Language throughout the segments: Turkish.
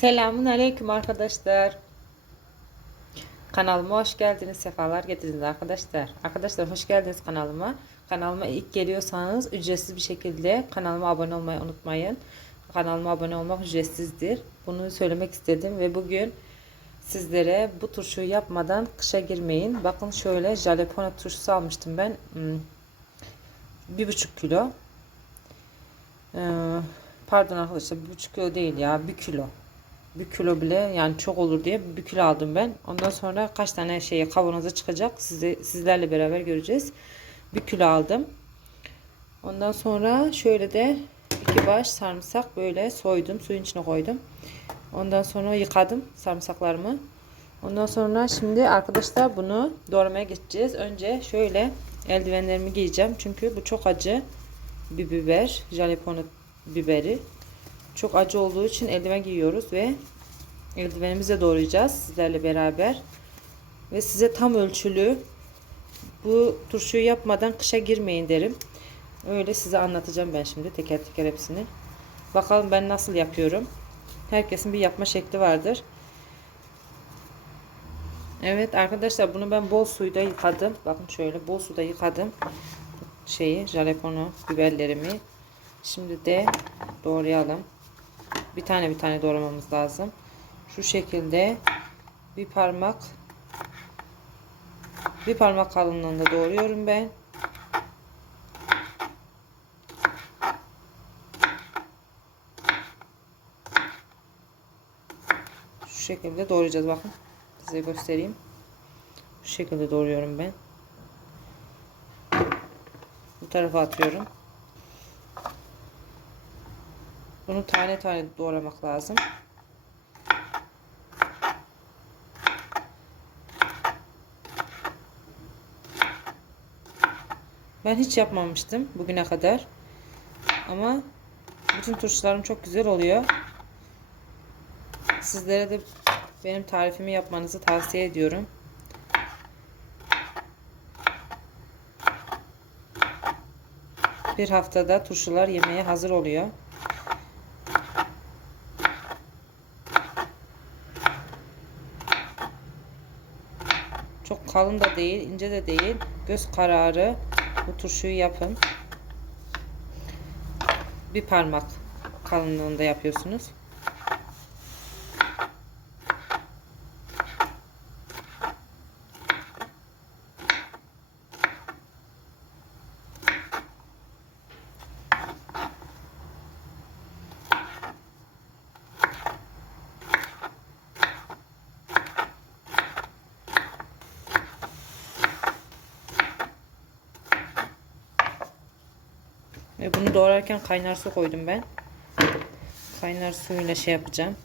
Selamun Aleyküm arkadaşlar. Kanalıma hoş geldiniz. Sefalar getirdiniz arkadaşlar. Arkadaşlar hoş geldiniz kanalıma. Kanalıma ilk geliyorsanız ücretsiz bir şekilde kanalıma abone olmayı unutmayın. Kanalıma abone olmak ücretsizdir. Bunu söylemek istedim ve bugün sizlere bu turşuyu yapmadan kışa girmeyin. Bakın şöyle jalapeno turşusu almıştım ben. Hmm, Bir buçuk kilo. Ee, pardon arkadaşlar bir buçuk kilo değil ya bir kilo bir kilo bile yani çok olur diye bir kilo aldım ben. Ondan sonra kaç tane şey kavanoza çıkacak size sizlerle beraber göreceğiz. Bir kilo aldım. Ondan sonra şöyle de iki baş sarımsak böyle soydum suyun içine koydum. Ondan sonra yıkadım sarımsaklarımı. Ondan sonra şimdi arkadaşlar bunu doğramaya geçeceğiz. Önce şöyle eldivenlerimi giyeceğim. Çünkü bu çok acı bir biber. Jalapeno biberi. Çok acı olduğu için eldiven giyiyoruz ve eldivenimize doğrayacağız sizlerle beraber. Ve size tam ölçülü bu turşuyu yapmadan kışa girmeyin derim. Öyle size anlatacağım ben şimdi teker teker hepsini. Bakalım ben nasıl yapıyorum. Herkesin bir yapma şekli vardır. Evet arkadaşlar bunu ben bol suyda yıkadım. Bakın şöyle bol suda yıkadım. Şeyi jalapeno biberlerimi. Şimdi de doğrayalım. Bir tane bir tane doğramamız lazım. Şu şekilde bir parmak bir parmak kalınlığında doğruyorum ben. Şu şekilde doğrayacağız bakın. Size göstereyim. Şu şekilde doğruyorum ben. Bu tarafa atıyorum. Bunu tane tane doğramak lazım. Ben hiç yapmamıştım bugüne kadar. Ama bütün turşularım çok güzel oluyor. Sizlere de benim tarifimi yapmanızı tavsiye ediyorum. Bir haftada turşular yemeğe hazır oluyor. Çok kalın da değil, ince de değil. Göz kararı bu turşuyu yapın. Bir parmak kalınlığında yapıyorsunuz. Ve bunu doğrarken kaynar su koydum ben. Kaynar suyla şey yapacağım.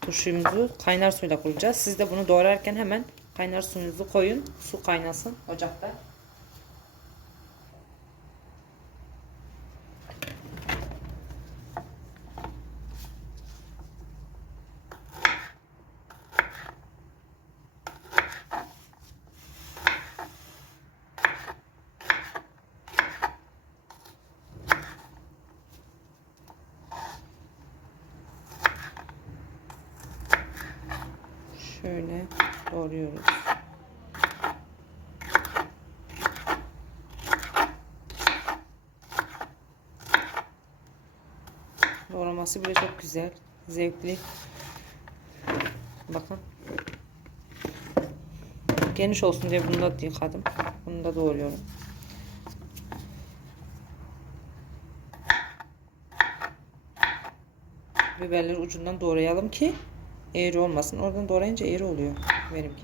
Turşumuzu kaynar suyla koyacağız. Siz de bunu doğrarken hemen kaynar suyunuzu koyun. Su kaynasın ocakta. Şöyle doğruyoruz. Doğraması bile çok güzel, zevkli. Bakın. Geniş olsun diye bunu da yıkadım. Bunu da doğruyorum. Biberleri ucundan doğrayalım ki eğri olmasın. Oradan doğrayınca eğri oluyor benimki.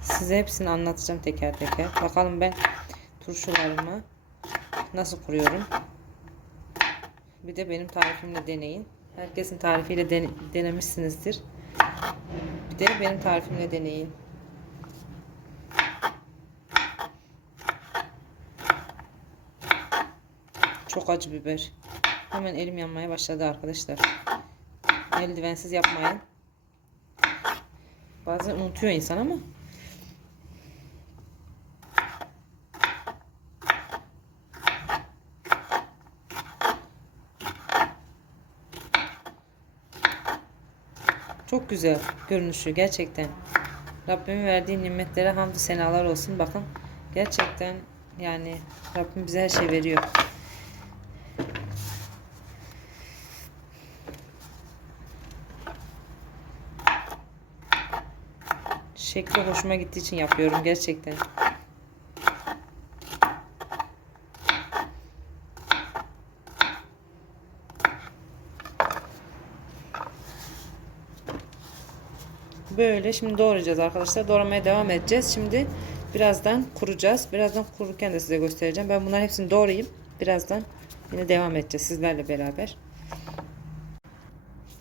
Size hepsini anlatacağım teker teker. Bakalım ben turşularımı nasıl kuruyorum. Bir de benim tarifimle deneyin. Herkesin tarifiyle den denemişsinizdir. Bir de benim tarifimle deneyin. Çok acı biber. Hemen elim yanmaya başladı arkadaşlar. Eldivensiz yapmayın. Bazen unutuyor insan ama. Çok güzel görünüşü gerçekten. Rabbimin verdiği nimetlere hamdü senalar olsun. Bakın gerçekten yani Rabbim bize her şey veriyor. Şekli hoşuma gittiği için yapıyorum gerçekten. Böyle şimdi doğrayacağız arkadaşlar. Doğramaya devam edeceğiz. Şimdi birazdan kuracağız. Birazdan kururken de size göstereceğim. Ben bunların hepsini doğrayayım. Birazdan yine devam edeceğiz sizlerle beraber.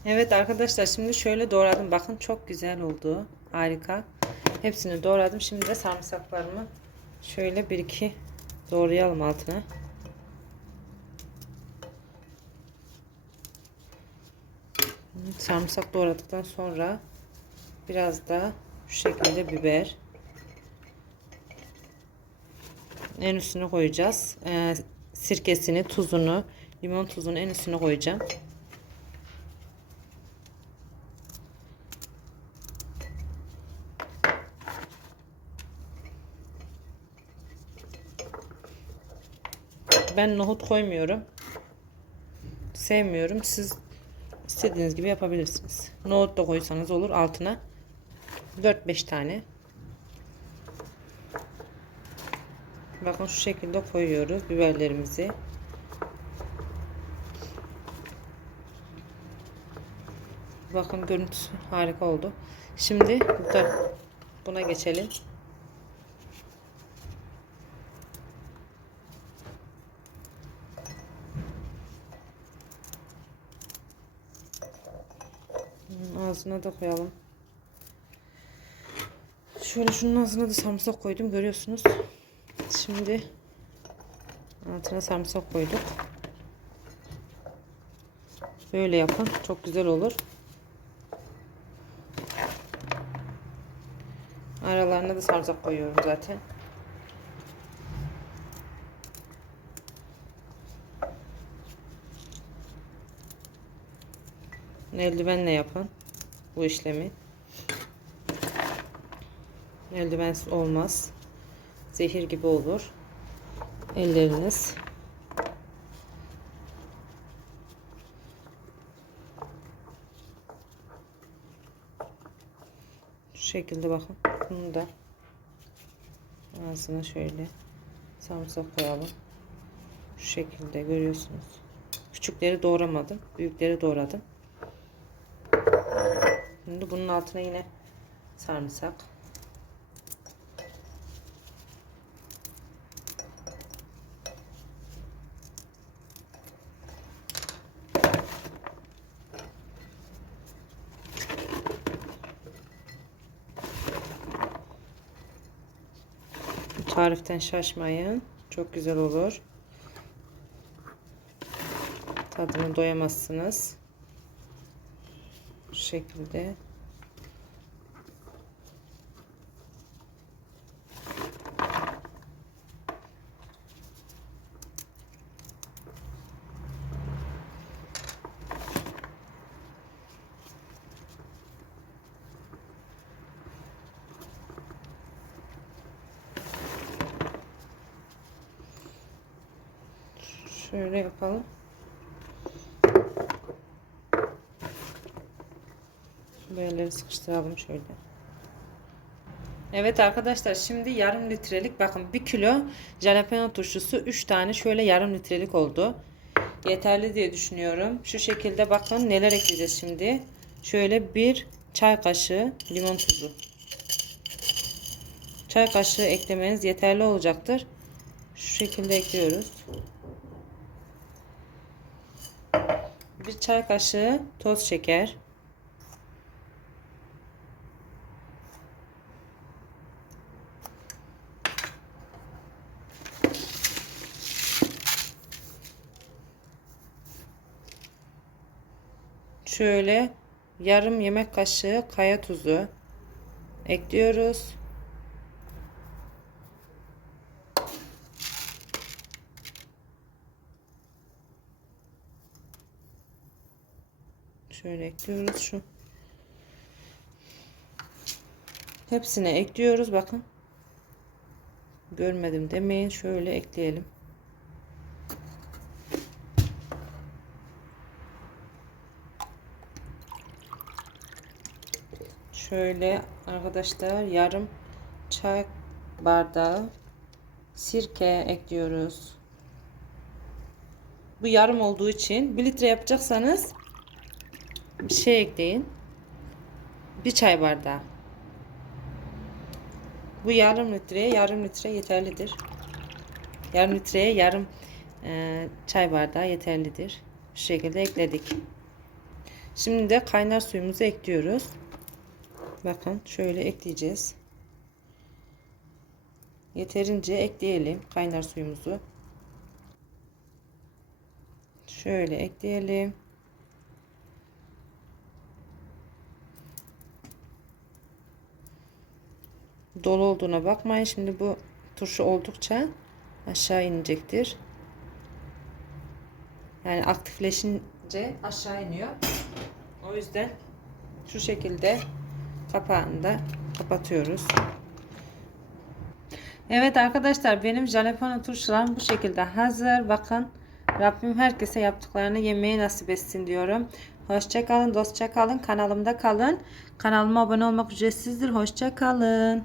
Evet arkadaşlar şimdi şöyle doğradım. Bakın çok güzel oldu. Harika. Hepsini doğradım. Şimdi de sarımsaklarımı şöyle bir iki doğrayalım altına. Sarımsak doğradıktan sonra biraz da şu şekilde biber en üstüne koyacağız. Ee, sirkesini, tuzunu, limon tuzunu en üstüne koyacağım. Ben nohut koymuyorum. Sevmiyorum. Siz istediğiniz gibi yapabilirsiniz. Nohut da koysanız olur altına. 4-5 tane. Bakın şu şekilde koyuyoruz biberlerimizi. Bakın görüntüsü harika oldu. Şimdi buna geçelim. Ağzına da koyalım. Şöyle şunun ağzına da sarımsak koydum görüyorsunuz. Şimdi altına sarımsak koyduk. Böyle yapın. Çok güzel olur. Aralarına da sarımsak koyuyorum zaten. Eldivenle yapın bu işlemi. Eldivensiz olmaz. Zehir gibi olur. Elleriniz. Şu şekilde bakın. Bunu da ağzına şöyle sarımsak koyalım. Şu şekilde görüyorsunuz. Küçükleri doğramadım. Büyükleri doğradım. Şimdi bunun altına yine sarımsak. Tariften şaşmayın. Çok güzel olur. Tadını doyamazsınız. Bu şekilde. Şöyle yapalım. Böyleleri sıkıştıralım şöyle. Evet arkadaşlar şimdi yarım litrelik bakın 1 kilo jalapeno turşusu 3 tane şöyle yarım litrelik oldu. Yeterli diye düşünüyorum. Şu şekilde bakın neler ekleyeceğiz şimdi. Şöyle bir çay kaşığı limon tuzu. Çay kaşığı eklemeniz yeterli olacaktır. Şu şekilde ekliyoruz. Bir çay kaşığı toz şeker. Şöyle yarım yemek kaşığı kaya tuzu ekliyoruz. Şöyle ekliyoruz şu Hepsine ekliyoruz bakın. Görmedim demeyin. Şöyle ekleyelim. Şöyle arkadaşlar yarım çay bardağı sirke ekliyoruz. Bu yarım olduğu için 1 litre yapacaksanız bir şey ekleyin. Bir çay bardağı. Bu yarım litreye yarım litre yeterlidir. Yarım litreye yarım e, çay bardağı yeterlidir. Bu şekilde ekledik. Şimdi de kaynar suyumuzu ekliyoruz. Bakın şöyle ekleyeceğiz. Yeterince ekleyelim kaynar suyumuzu. Şöyle ekleyelim. Dolu olduğuna bakmayın. Şimdi bu turşu oldukça aşağı inecektir. Yani aktifleşince aşağı iniyor. O yüzden şu şekilde kapağını da kapatıyoruz. Evet arkadaşlar benim jalapeno turşularım bu şekilde hazır. Bakın Rabbim herkese yaptıklarını yemeği nasip etsin diyorum. Hoşçakalın, dostça kalın, kanalımda kalın. Kanalıma abone olmak ücretsizdir. Hoşçakalın.